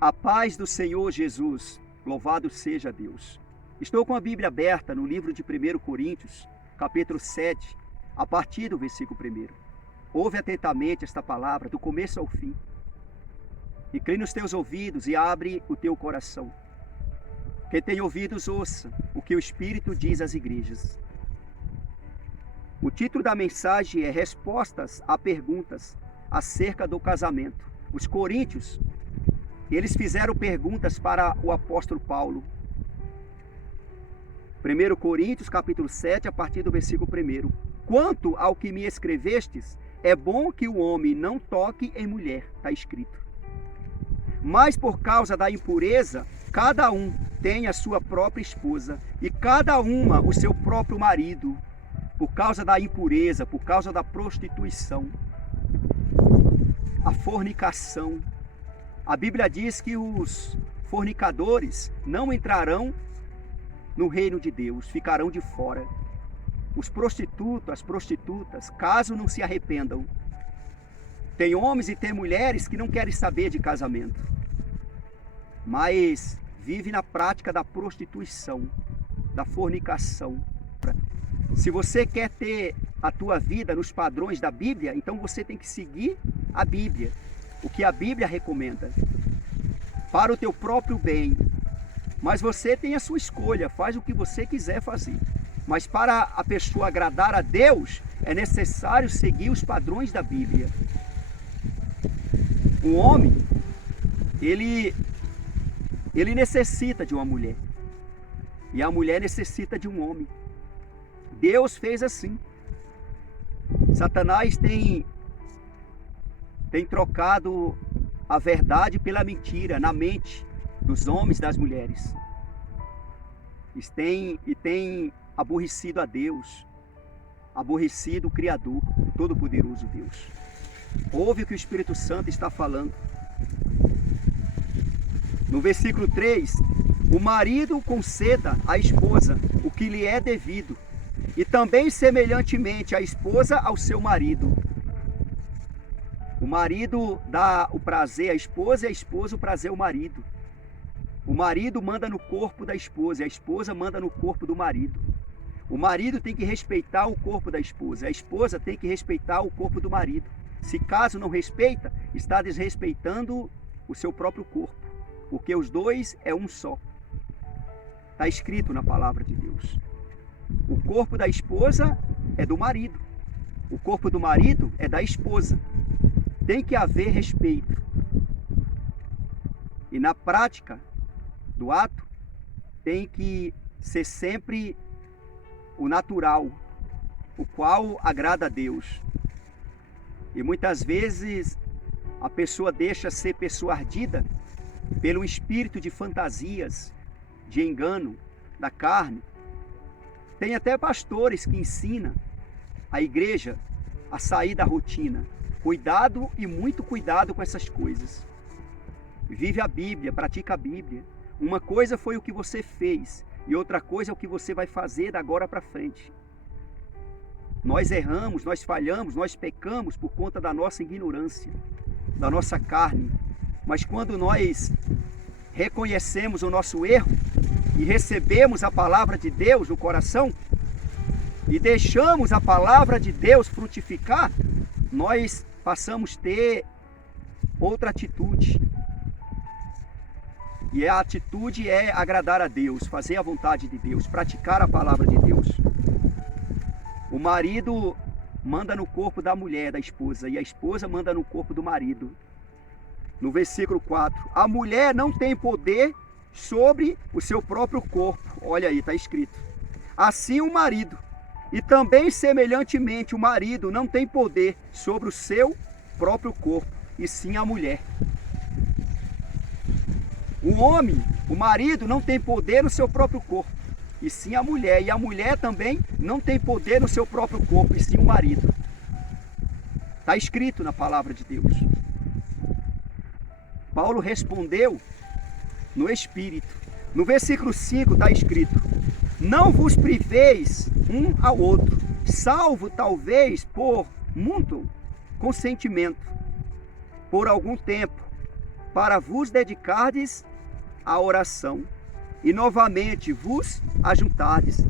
A paz do Senhor Jesus, louvado seja Deus. Estou com a Bíblia aberta no livro de 1 Coríntios, capítulo 7, a partir do versículo 1. Ouve atentamente esta palavra, do começo ao fim. Inclina os teus ouvidos e abre o teu coração. Quem tem ouvidos, ouça o que o Espírito diz às igrejas. O título da mensagem é Respostas a Perguntas acerca do casamento. Os coríntios, eles fizeram perguntas para o apóstolo Paulo. 1 Coríntios, capítulo 7, a partir do versículo 1. Quanto ao que me escrevestes, é bom que o homem não toque em mulher, está escrito. Mas por causa da impureza, cada um tem a sua própria esposa e cada uma o seu próprio marido. Por causa da impureza, por causa da prostituição, a fornicação. A Bíblia diz que os fornicadores não entrarão no reino de Deus, ficarão de fora. Os prostitutos, as prostitutas, caso não se arrependam. Tem homens e tem mulheres que não querem saber de casamento, mas vivem na prática da prostituição, da fornicação. Se você quer ter a tua vida nos padrões da Bíblia, então você tem que seguir a Bíblia, o que a Bíblia recomenda, para o teu próprio bem. Mas você tem a sua escolha, faz o que você quiser fazer. Mas para a pessoa agradar a Deus, é necessário seguir os padrões da Bíblia. O homem, ele necessita de uma mulher. E a mulher necessita de um homem. Deus fez assim. Satanás tem trocado a verdade pela mentira na mente dos homens e das mulheres. E tem aborrecido a Deus, aborrecido o Criador, o Todo-Poderoso Deus. Ouve o que o Espírito Santo está falando. No versículo 3, o marido conceda à esposa o que lhe é devido, e também semelhantemente a esposa ao seu marido. O marido dá o prazer à esposa e a esposa o prazer ao marido. O marido manda no corpo da esposa e a esposa manda no corpo do marido. O marido tem que respeitar o corpo da esposa, a esposa tem que respeitar o corpo do marido. Se caso não respeita, está desrespeitando o seu próprio corpo, porque os dois é um só. Está escrito na palavra de Deus. O corpo da esposa é do marido, o corpo do marido é da esposa. Tem que haver respeito. E na prática do ato, tem que ser sempre o natural, o qual agrada a Deus. E muitas vezes a pessoa deixa ser persuadida pelo espírito de fantasias, de engano, da carne. Tem até pastores que ensinam a igreja a sair da rotina. Cuidado e muito cuidado com essas coisas. Vive a Bíblia, pratica a Bíblia. Uma coisa foi o que você fez e outra coisa é o que você vai fazer da agora para frente. Nós erramos, nós falhamos, nós pecamos por conta da nossa ignorância, da nossa carne. Mas quando nós reconhecemos o nosso erro e recebemos a palavra de Deus no coração e deixamos a palavra de Deus frutificar, nós passamos a ter outra atitude. E a atitude é agradar a Deus, fazer a vontade de Deus, praticar a palavra de Deus. O marido manda no corpo da mulher, da esposa, e a esposa manda no corpo do marido. No versículo 4, a mulher não tem poder sobre o seu próprio corpo. Olha aí, está escrito. Assim o marido. E também semelhantemente o marido não tem poder sobre o seu próprio corpo, e sim a mulher. O homem, o marido, não tem poder no seu próprio corpo, e sim a mulher. E a mulher também não tem poder no seu próprio corpo, e sim o marido. Está escrito na palavra de Deus. Paulo respondeu no Espírito. No versículo 5 está escrito: não vos priveis um ao outro, salvo talvez por muito consentimento, por algum tempo, para vos dedicardes à oração, e novamente vos ajuntardes,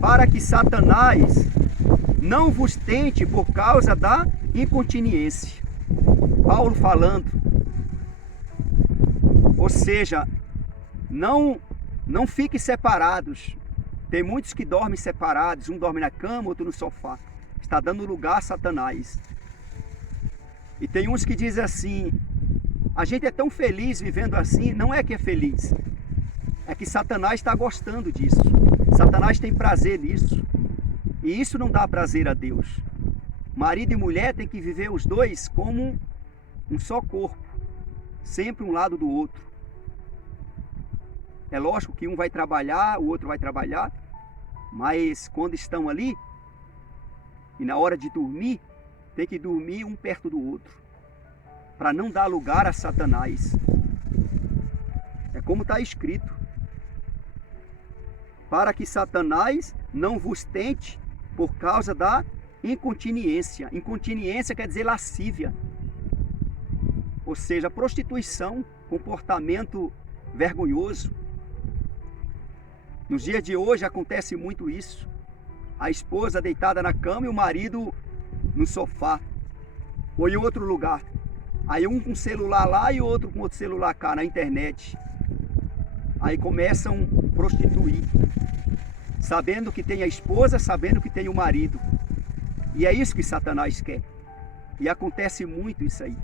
para que Satanás não vos tente por causa da incontinência. Paulo falando. Ou seja, não fiquem separados. Tem muitos que dormem separados, um dorme na cama, outro no sofá. Está dando lugar a Satanás. E tem uns que dizem assim, a gente é tão feliz vivendo assim, não é que é feliz. É que Satanás está gostando disso. Satanás tem prazer nisso. E isso não dá prazer a Deus. Marido e mulher têm que viver os dois como um só corpo. Sempre um lado do outro. É lógico que um vai trabalhar, o outro vai trabalhar. Mas quando estão ali, e na hora de dormir, tem que dormir um perto do outro. Para não dar lugar a Satanás. É como está escrito. Para que Satanás não vos tente por causa da incontinência. Incontinência quer dizer lascívia. Ou seja, prostituição, comportamento vergonhoso. Nos dias de hoje acontece muito isso. A esposa deitada na cama e o marido no sofá. Ou em outro lugar. Aí um com celular lá e o outro com outro celular cá na internet. Aí começam a prostituir. Sabendo que tem a esposa, sabendo que tem o marido. E é isso que Satanás quer. E acontece muito isso aí.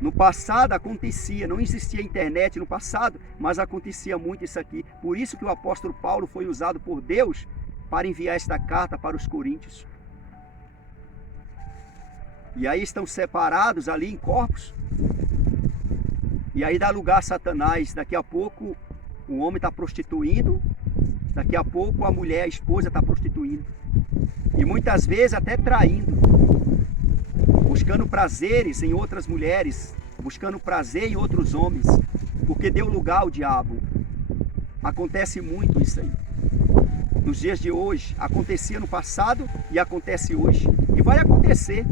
No passado acontecia, não existia internet no passado, mas acontecia muito isso aqui. Por isso que o apóstolo Paulo foi usado por Deus para enviar esta carta para os coríntios. E aí estão separados ali em corpos. E aí dá lugar a Satanás. Daqui a pouco o homem está prostituindo. Daqui a pouco a mulher, a esposa está prostituindo. E muitas vezes até traindo. Buscando prazeres em outras mulheres. Buscando prazer em outros homens. Porque deu lugar ao diabo. Acontece muito isso aí. Nos dias de hoje. Acontecia no passado e acontece hoje. E vai acontecer.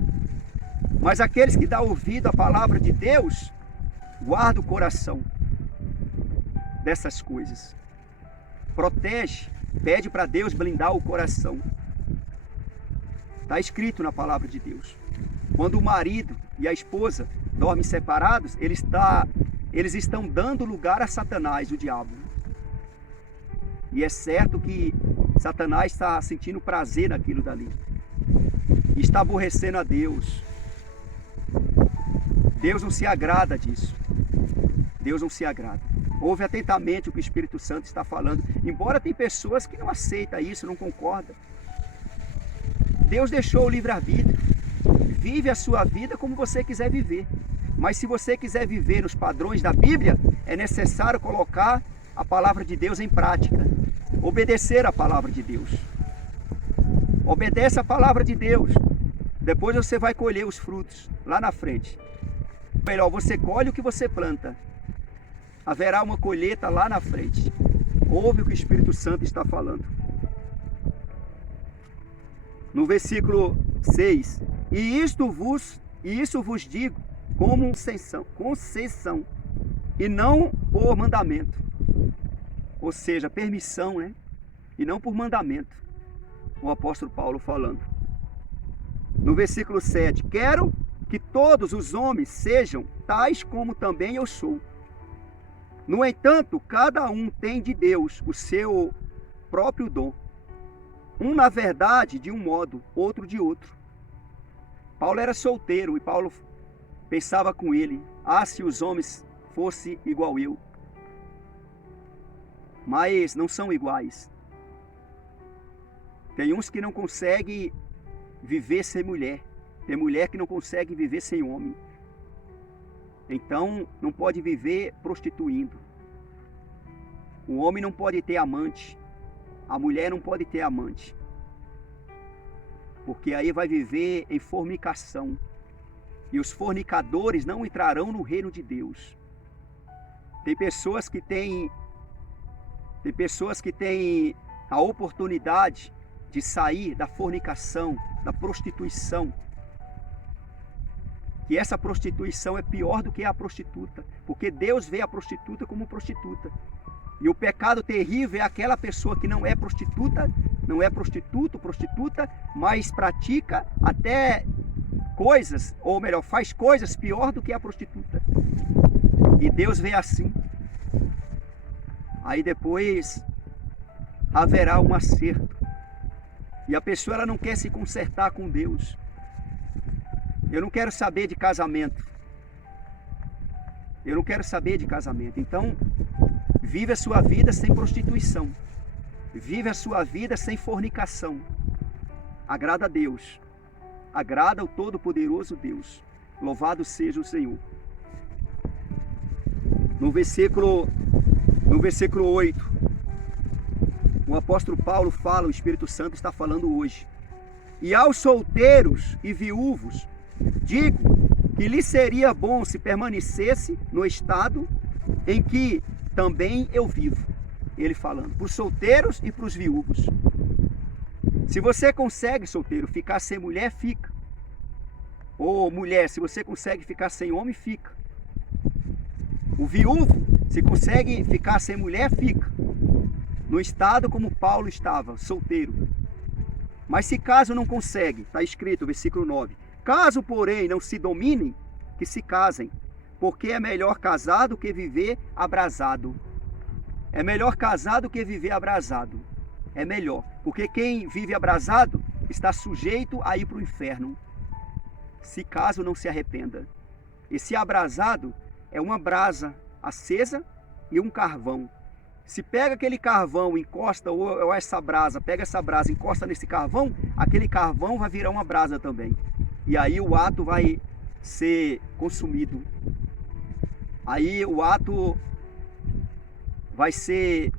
Mas aqueles que dão ouvido à palavra de Deus, guarda o coração dessas coisas. Protege, pede para Deus blindar o coração. Está escrito na palavra de Deus. Quando o marido e a esposa dormem separados, eles estão dando lugar a Satanás, o diabo. E é certo que Satanás está sentindo prazer naquilo dali. E está aborrecendo a Deus. Deus não se agrada disso. Deus não se agrada. Ouve atentamente o que o Espírito Santo está falando. Embora tem pessoas que não aceitam isso, não concordam. Deus deixou o livre-arbítrio. Vive a sua vida como você quiser viver. Mas se você quiser viver nos padrões da Bíblia, é necessário colocar a palavra de Deus em prática. Obedecer a palavra de Deus. Obedece a palavra de Deus. Depois você vai colher os frutos lá na frente. Melhor, você colhe o que você planta. Haverá uma colheita lá na frente. Ouve o que o Espírito Santo está falando. No versículo 6. E isso vos digo como concessão, e não por mandamento. Ou seja, permissão, né? E não por mandamento. O apóstolo Paulo falando. No versículo 7. Quero que todos os homens sejam tais como também eu sou. No entanto, cada um tem de Deus o seu próprio dom. Um, na verdade, de um modo, outro de outro. Paulo era solteiro e Paulo pensava com ele: ah, se os homens fossem igual eu. Mas não são iguais. Tem uns que não conseguem viver sem mulher. Tem mulher que não consegue viver sem homem. Então, não pode viver prostituindo. O homem não pode ter amante. A mulher não pode ter amante. Porque aí vai viver em fornicação. E os fornicadores não entrarão no reino de Deus. Tem pessoas que têm a oportunidade de sair da fornicação, da prostituição, que essa prostituição é pior do que a prostituta, porque Deus vê a prostituta como prostituta. E o pecado terrível é aquela pessoa que não é prostituta, não é prostituto, prostituta, mas pratica até coisas, ou melhor, faz coisas pior do que a prostituta. E Deus vê assim. Aí depois haverá um acerto. E a pessoa ela não quer se consertar com Deus. Eu não quero saber de casamento. Eu não quero saber de casamento. Então, vive a sua vida sem prostituição. Vive a sua vida sem fornicação. Agrada a Deus. Agrada o Todo-Poderoso Deus. Louvado seja o Senhor. No versículo 8, o apóstolo Paulo fala, o Espírito Santo está falando hoje. E aos solteiros e viúvos, digo que lhe seria bom se permanecesse no estado em que também eu vivo. Ele falando, para os solteiros e para os viúvos. Se você consegue, solteiro, ficar sem mulher, fica. Ou mulher, se você consegue ficar sem homem, fica. O viúvo, se consegue ficar sem mulher, fica. No estado como Paulo estava, solteiro. Mas se caso não consegue, está escrito, versículo 9. Caso, porém, não se dominem, que se casem, porque é melhor casar do que viver abrasado. É melhor casar do que viver abrasado. É melhor, porque quem vive abrasado está sujeito a ir para o inferno, se caso não se arrependa. Esse abrasado é uma brasa acesa e um carvão. Se pega aquele carvão, encosta, ou essa brasa, pega essa brasa, encosta nesse carvão, aquele carvão vai virar uma brasa também. E aí o ato vai ser consumido. Aí o ato vai ser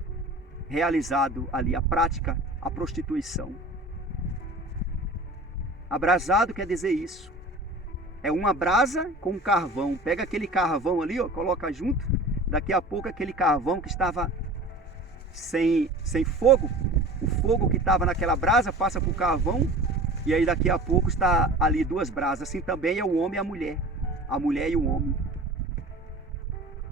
realizado ali, a prática, a prostituição. Abrasado quer dizer isso. É uma brasa com carvão. Pega aquele carvão ali, ó, coloca junto. Daqui a pouco aquele carvão que estava sem fogo, o fogo que estava naquela brasa passa para o carvão. E aí daqui a pouco está ali duas brasas. Assim também é o homem e a mulher e o homem.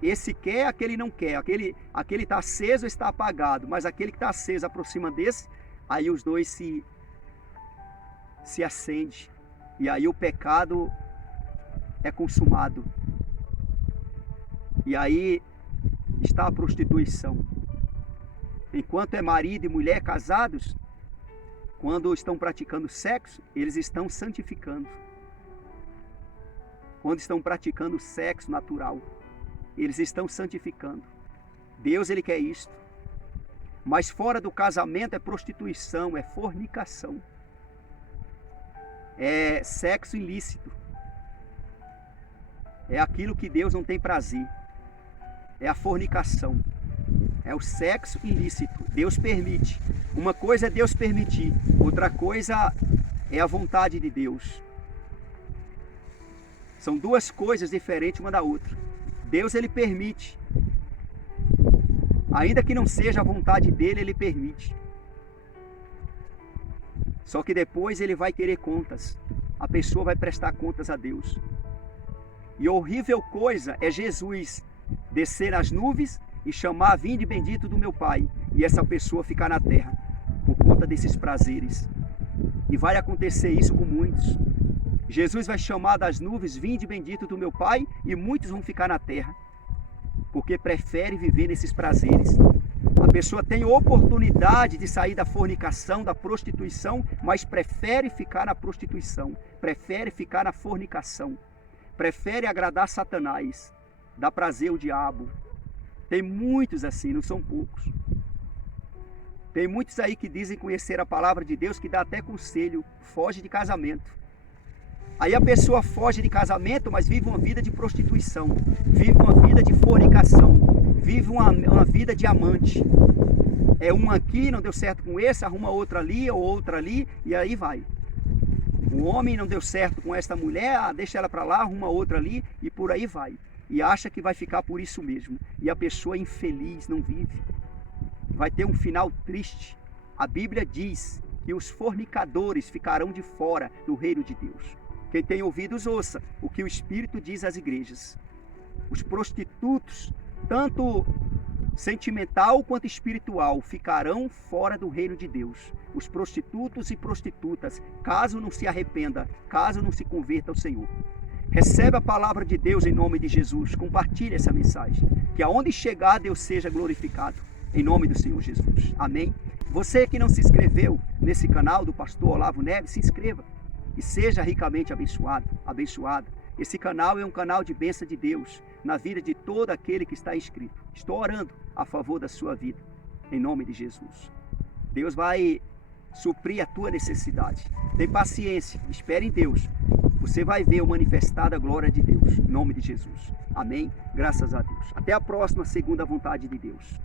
Esse quer, aquele não quer. Aquele está aceso, está apagado. Mas aquele que está aceso aproxima desse, aí os dois se acende. E aí o pecado é consumado. E aí está a prostituição. Enquanto é marido e mulher casados, quando estão praticando sexo, eles estão santificando. Quando estão praticando sexo natural, eles estão santificando. Deus, ele quer isto. Mas fora do casamento é prostituição, é fornicação. É sexo ilícito. É aquilo que Deus não tem prazer. É a fornicação. É o sexo ilícito. Deus permite. Uma coisa é Deus permitir, outra coisa é a vontade de Deus. São duas coisas diferentes uma da outra. Deus, ele permite. Ainda que não seja a vontade dele, ele permite. Só que depois ele vai querer contas. A pessoa vai prestar contas a Deus. E horrível coisa é Jesus descer as nuvens e chamar: vinde bendito do meu Pai, e essa pessoa ficar na terra por conta desses prazeres. E vai acontecer isso com muitos. Jesus vai chamar das nuvens: vinde bendito do meu Pai, e muitos vão ficar na terra porque prefere viver nesses prazeres. A pessoa tem oportunidade de sair da fornicação, da prostituição, mas prefere ficar na prostituição, prefere ficar na fornicação, prefere agradar Satanás, dar prazer ao diabo. Tem muitos assim, não são poucos. Tem muitos aí que dizem conhecer a palavra de Deus, que dá até conselho: foge de casamento. Aí a pessoa foge de casamento, mas vive uma vida de prostituição, vive uma vida de fornicação, vive uma vida de amante. É um aqui, não deu certo com esse, arruma outra ali ou outra ali, e aí vai. O homem não deu certo com esta mulher, deixa ela para lá, arruma outra ali, e por aí vai. E acha que vai ficar por isso mesmo. E a pessoa infeliz não vive. Vai ter um final triste. A Bíblia diz que os fornicadores ficarão de fora do reino de Deus. Quem tem ouvidos, ouça o que o Espírito diz às igrejas. Os prostitutos, tanto sentimental quanto espiritual, ficarão fora do reino de Deus. Os prostitutos e prostitutas, caso não se arrependa, caso não se converta ao Senhor. Recebe a palavra de Deus em nome de Jesus. Compartilhe essa mensagem. Que aonde chegar, Deus seja glorificado. Em nome do Senhor Jesus. Amém? Você que não se inscreveu nesse canal do pastor Olavo Neves, se inscreva. E seja ricamente abençoado, abençoada. Esse canal é um canal de bênção de Deus na vida de todo aquele que está inscrito. Estou orando a favor da sua vida, em nome de Jesus. Deus vai suprir a tua necessidade. Tem paciência, espere em Deus. Você vai ver o manifestar da glória de Deus, em nome de Jesus. Amém? Graças a Deus. Até a próxima, segundo a vontade de Deus.